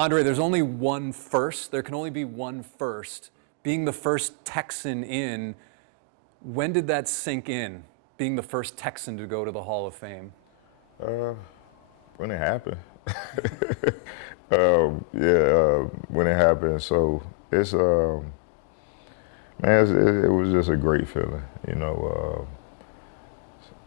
Andre, there's only one first. There can only be one first. Being the first Texan in, when did that sink in? Being the first Texan to go to the Hall of Fame? When it happened. When it happened. So it's, man, it was just a great feeling.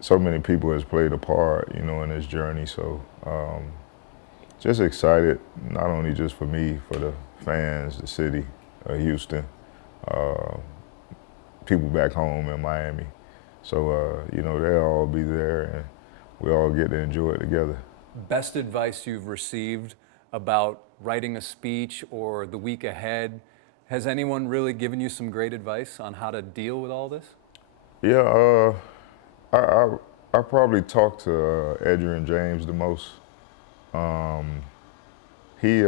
So many people has played a part, in this journey. So just excited, not only just for me, for the fans, the city of Houston, people back home in Miami. So, they'll all be there and we all get to enjoy it together. Best advice you've received about writing a speech or the week ahead? Has anyone really given you some great advice on how to deal with all this? Yeah, I probably talked to Adrian James the most. He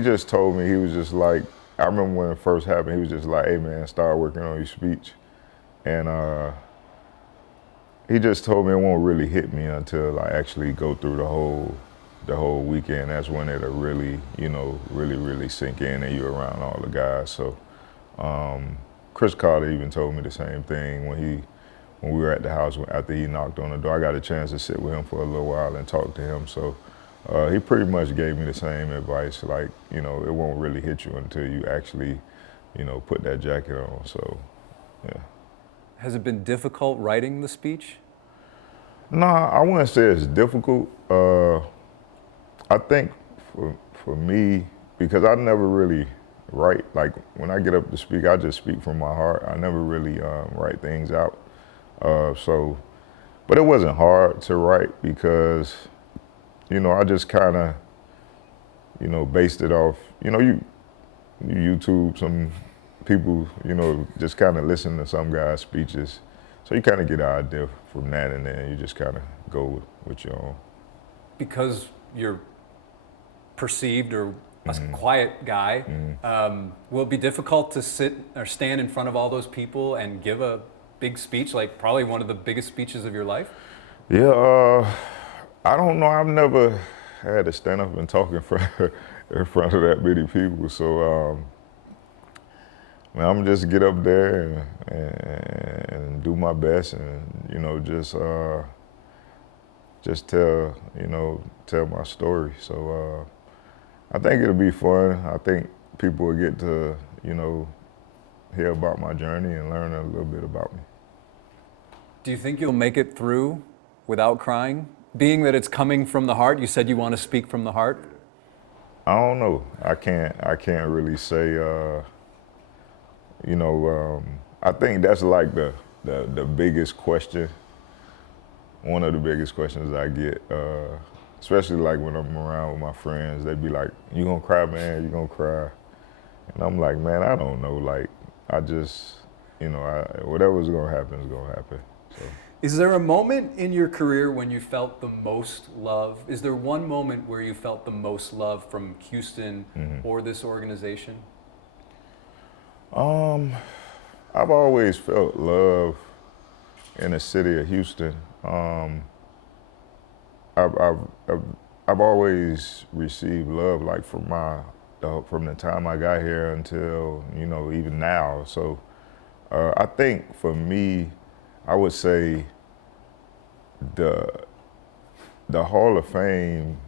just told me, he was just like, I remember when it first happened, he was just like, hey man, start working on your speech. And he just told me it won't really hit me until I actually go through the whole weekend. That's when it'll really, really sink in and you're around all the guys. So Chris Carter even told me the same thing when we were at the house after he knocked on the door. I got a chance to sit with him for a little while and talk to him. So he pretty much gave me the same advice, like, it won't really hit you until you actually, put that jacket on. So, yeah. Has it been difficult writing the speech? No, I wouldn't say it's difficult. I think for me, because I never really write, like when I get up to speak, I just speak from my heart. I never really write things out. But it wasn't hard to write because, I just kind of, based it off, you YouTube some people, just kind of listen to some guys' speeches. So you kind of get an idea from that, and then you just kind of go with your own. Because you're perceived or a quiet guy, will it be difficult to sit or stand in front of all those people and give a big speech, like probably one of the biggest speeches of your life? Yeah, I don't know. I've never had to stand up and talk in front of that many people. So, man, I'm just get up there and do my best, and just tell my story. So I think it'll be fun. I think people will get to hear about my journey and learn a little bit about me. Do you think you'll make it through without crying? Being that it's coming from the heart, you said you want to speak from the heart. I don't know. I can't really say. I think that's like the biggest question. One of the biggest questions I get, especially like when I'm around with my friends. They'd be like, "You gonna cry, man? You gonna cry?" And I'm like, "Man, I don't know. Like, I just, whatever's gonna happen is gonna happen." So. Is there a moment in your career when you felt the most love? Is there one moment where you felt the most love from Houston or this organization? I've always felt love in the city of Houston. I've always received love, like from the time I got here until even now. So I think for me, I would say the Hall of Fame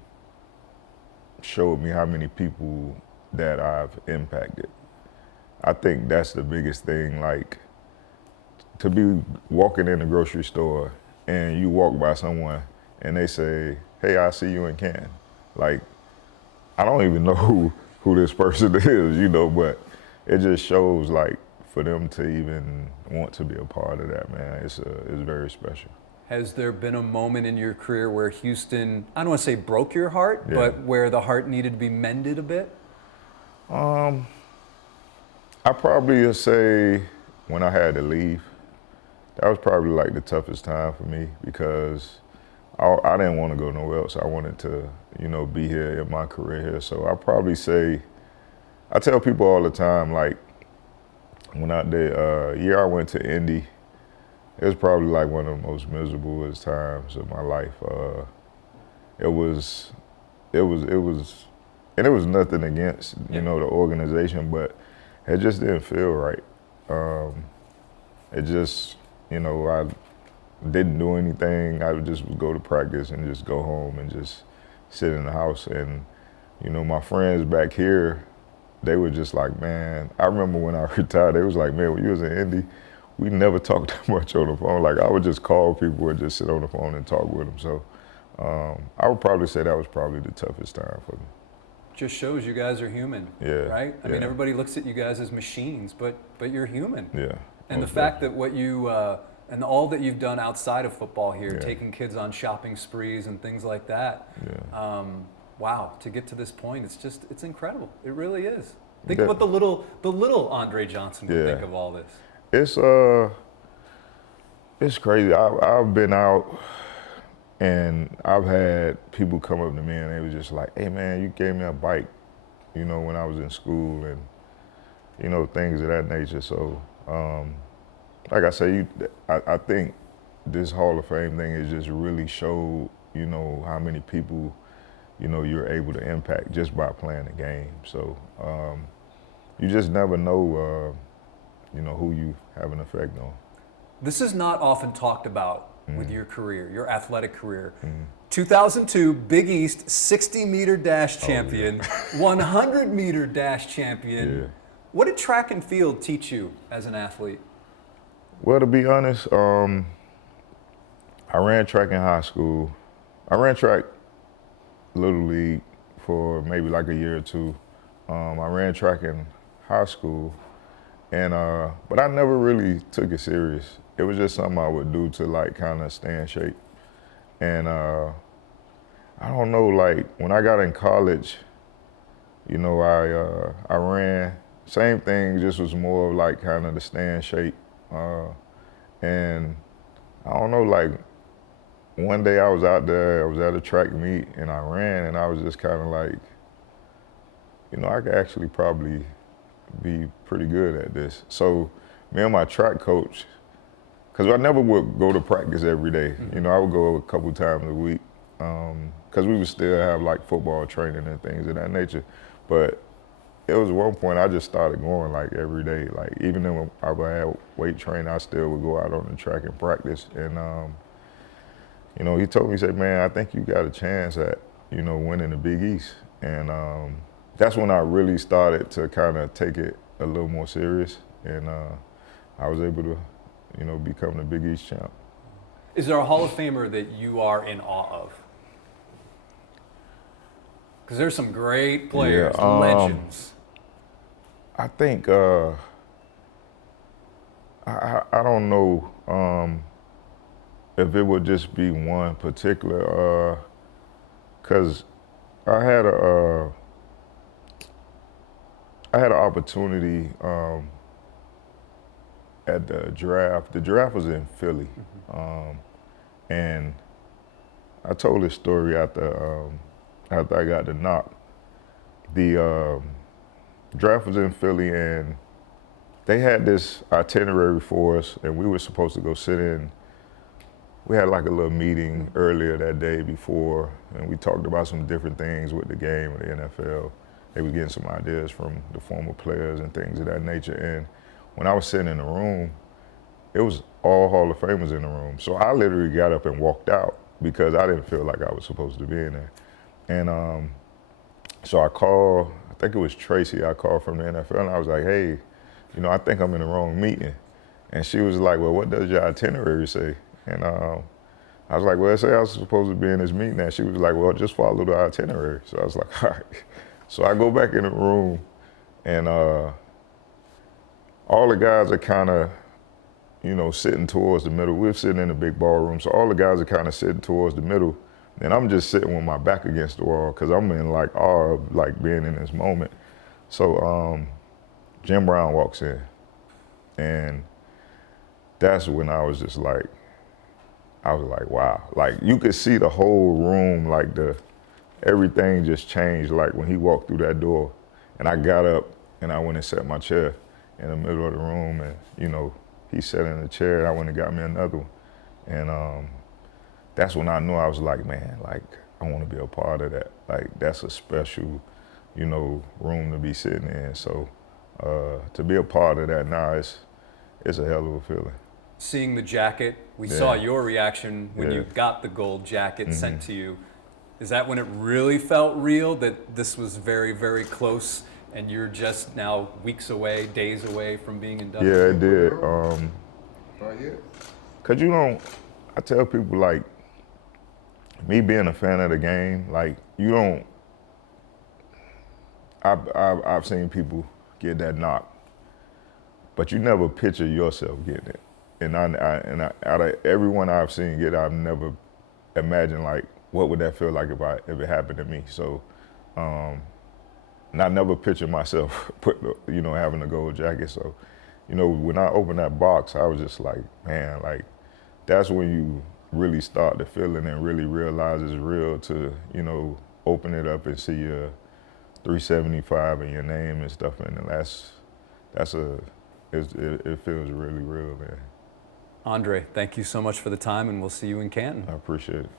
showed me how many people that I've impacted. I think that's the biggest thing, like to be walking in the grocery store and you walk by someone and they say, "Hey, I see you in Canton." Like, I don't even know who this person is, but it just shows, like, for them to even want to be a part of that, man, it's very special. Has there been a moment in your career where Houston, I don't want to say broke your heart, Yeah. but where the heart needed to be mended a bit? I probably would say when I had to leave, that was probably like the toughest time for me because I didn't want to go nowhere else. I wanted to, be here in my career here. So I probably say, I tell people all the time, like, when the year I went to Indy, it was probably like one of the most miserable times of my life. It was and it was nothing against, you know, the organization, but it just didn't feel right. It just, you know, I didn't do anything. I would just go to practice and just go home and just sit in the house. And, you know, my friends back here, they were just like, man, I remember when I retired, they was like, man, when you was in Indy, we never talked that much on the phone. Like, I would just call people and just sit on the phone and talk with them. So I would probably say that was probably the toughest time for me. Just shows you guys are human, right? I mean, everybody looks at you guys as machines, but you're human. Yeah. And the fact that what you and all that you've done outside of football here, taking kids on shopping sprees and things like that. Wow, to get to this point, it's incredible. It really is. Think of what the little Andre Johnson would think of all this. It's crazy. I've been out and I've had people come up to me and they was just like, hey man, you gave me a bike, you know, when I was in school, and, you know, things of that nature. So, like I say, I think this Hall of Fame thing has just really showed, you know, how many people, you know, you're able to impact just by playing the game. So you just never know, you know, who you have an effect on. This is not often talked about with your career, your athletic career. 2002 Big East 60-meter dash champion, 100-meter dash champion. What did track and field teach you as an athlete? Well, to be honest, I ran track in high school. I ran track Little League for maybe like a year or two. I ran track in high school, and but I never really took it serious. It was just something I would do to like kind of stay in shape. And I don't know, like when I got in college, you know, I ran, same thing, just was more of like kind of to stay in shape. And I don't know, like one day I was out there, I was at a track meet and I ran, and I was just kind of like, you know, I could actually probably be pretty good at this. So me and my track coach, because I never would go to practice every day. You know, I would go a couple times a week because we would still have like football training and things of that nature. But it was one point I just started going like every day. Like even when I would have weight training, I still would go out on the track and practice. And you know, he told me, he said, man, I think you got a chance at, you know, winning the Big East. And that's when I really started to kind of take it a little more serious. And I was able to, you know, become the Big East champ. Is there a Hall of Famer that you are in awe of? Because there's some great players, legends. I think, I don't know if it would just be one particular, because I had an opportunity at the draft. The draft was in Philly, and I told this story after I got the knock. The draft was in Philly, and they had this itinerary for us, and we were supposed to go sit in. We had like a little meeting earlier that day before, and we talked about some different things with the game and the NFL. They were getting some ideas from the former players and things of that nature. And when I was sitting in the room, it was all Hall of Famers in the room. So I literally got up and walked out because I didn't feel like I was supposed to be in there. And so I called, I think it was Tracy, I called from the NFL, and I was like, hey, you know, I think I'm in the wrong meeting. And she was like, well, what does your itinerary say? And I was like, well, it said I was supposed to be in this meeting. And she was like, well, just follow the itinerary. So I was like, all right. So I go back in the room, and all the guys are kind of, you know, sitting towards the middle. We're sitting in a big ballroom, so all the guys are kind of sitting towards the middle. And I'm just sitting with my back against the wall because I'm in like awe of like being in this moment. So Jim Brown walks in, and that's when I was just like, I was like, wow. Like you could see the whole room, like everything just changed. Like when he walked through that door, and I got up and I went and sat my chair in the middle of the room, and you know, he sat in the chair, and I went and got me another one. And that's when I knew I was like, man, like I want to be a part of that. Like that's a special you know, room to be sitting in. So to be a part of that now, it's a hell of a feeling. Seeing the jacket, we Yeah. saw your reaction when Yeah. you got the gold jacket sent to you. Is that when it really felt real that this was very, very close and you're just now weeks away, days away from being inducted? Yeah, it did. Not yet. Cause you don't. I tell people like me being a fan of the game, like you don't. I've seen people get that knock, but you never picture yourself getting it. And out of everyone I've seen get it, I've never imagined like what would that feel like if it happened to me. So, and I never pictured myself having a gold jacket. So, you know, when I opened that box, I was just like, man, like that's when you really start to feel it and really realize it's real to, you know, open it up and see your 375 and your name and stuff, and it feels really real, man. Andre, thank you so much for the time, and we'll see you in Canton. I appreciate it.